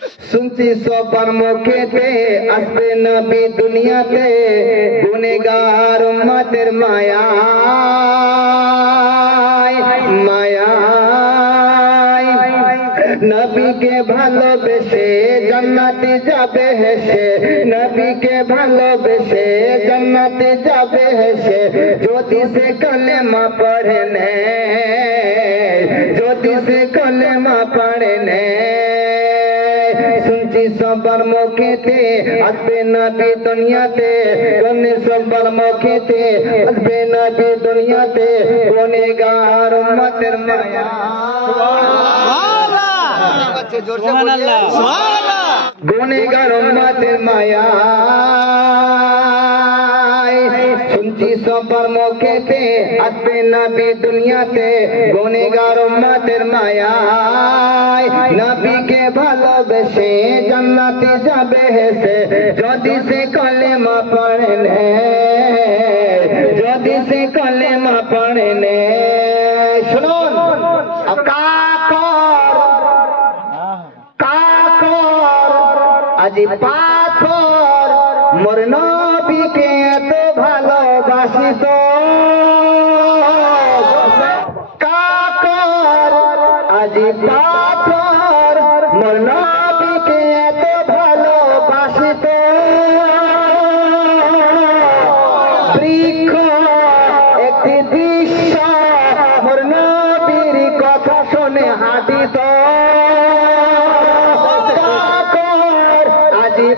শুনছি সবার মুখেতে আসবে নবী দুনিয়াতে গুনেগার উম্মতের মায়া মায়া নবীকে ভালোবেসে জান্নাতে যাবে হেসে নবীকে ভালোবেসে জান্নাতে যাবে হেসে যদি সে কলেমা পড়ে নে যদি সে কলেমা পড়ে নে শুনছি সবার মুখেতে আসবে নবী দুনিয়াতে শুনছি সবার মুখেতে আসবে নবী দুনিয়াতে গুনেগার উম্মতের মায়া গুনেগার উম্মতের মায়া শুনছি সবার মুখেতে আসবে নবী দুনিয়াতে গুনেগার উম্মতের মায়া নবীকে ভালোবেসে জান্নাতে যাবে হেসে যদি সে কলেমা পড়ে নে যদি সে কলেমা পড়ে নে শুনুন আজি পাথর মোর নবীকে এত ভালোবাসিত কাকর আজি পাথর মোর নবীকে এত ভালোবাসিত বৃক্ষ একটি দৃশ্য মোর নবীর কথা শুনে হাঁটিত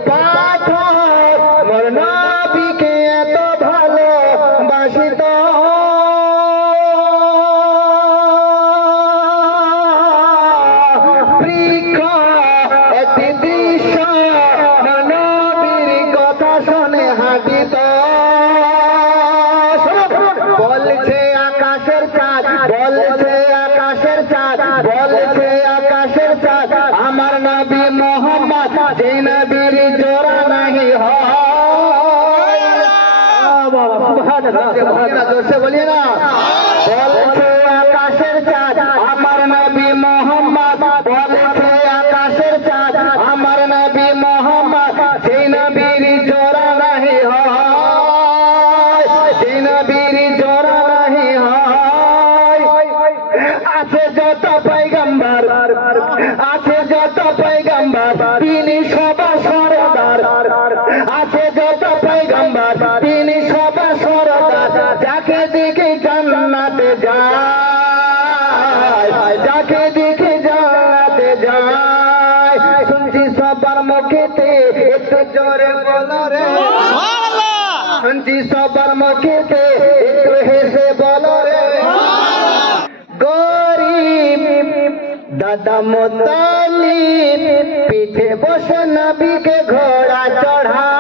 পাথর মোর নবীকে এত ভালোবাসিত বৃক্ষ একটি দৃশ্য মোর নবীর কথা শুনে হাঁটিত বলছে আকাশের চাঁদ বলছে আকাশের চাঁদ বলছে আকাশের চাঁদ আমার নবী মোহাম্মদ যে নবীর জোড়া नहीं हो जोर से बोलिए ना বলছে আকাশের চাঁদ আমার নবী মোহাম্মদ বলছে আকাশের চাঁদ আমার নবী মোহাম্মদ যে নবীর জোড়া नहीं हो যে নবীর জোড়া नहीं हो আছে যত পয়গম্বর আছে যত পয়গম্বর তিনি সবার সরদার আছে যত পয়গম্বর তিনি সবার সরদার যাকে দেখে জান্নাতে যায় যাকে দেখে জান্নাতে যায় শুনছি সবার মুখেতে একটু জোরে বলো রে শুনছি সবার মুখেতে একটু হেসে বলো রে গরিব দাদা মোতালিব পিঠে বসে নবীকে ঘোড়া চढ़ाए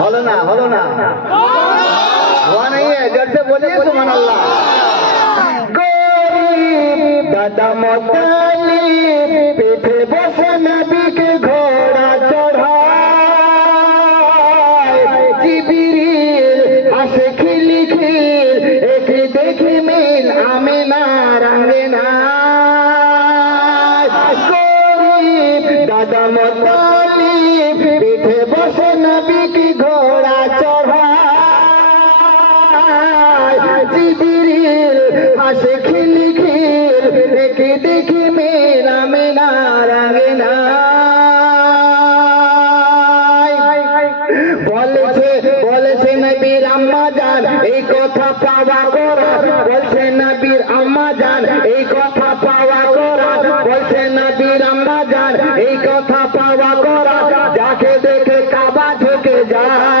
হলো না हुआ नहीं है जोर से बोलिए सुभान अल्लाह गरीब दादा मोतालिब पीछे बसे नबी के घोड़ा चढ़ाए जिब्रील हंसे खिली खिल एक देखी मिल आमिना रंगना गरीब दादा मोतालिब पीछे बसे नबी की घोड़ा चढ़ाए जिब्रील हंसे खिली खिल एक देखी मिल आमिना रंगना বলেছে নবীর আম্মা জান এই কথা পাওয়া করা বলছে নবীর আম্মা জান এই কথা পাওয়া করা বলছে নবীর আম্মা জান এই কথা পাওয়া করা যাকে দেখে কাবা ঢুকে যায়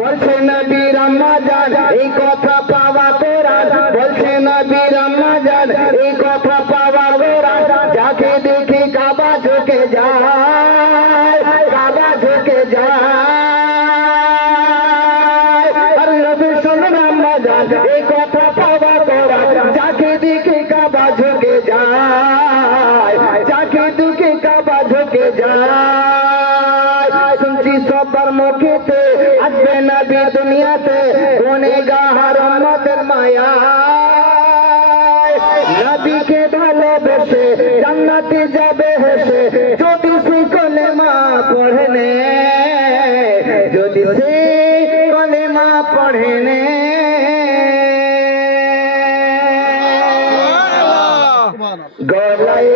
বলছে নবীর আম্মা জান এই কথা পাওয়া করা বলছে নবীর আম্মা জান এই কথা পাওয়া করা যাকে দেখে কাবা ঢুকে যায় কাবা ঢুকে যায় এই কথা পাওয়া করা যাকে দেখে কাবা ঝুঁকে যায় যাকে দেখে কাবা ঝুঁকে যায় শুনছি সবার মুখেতে আসবে নবী দুনিয়াতে গুনেগার উম্মতের মায়া নবীকে ভালোবেসে যাবে হেসে যদি সে কলেমা পড়ে নে, যদি সে কলেমা পড়ে নে। গলায়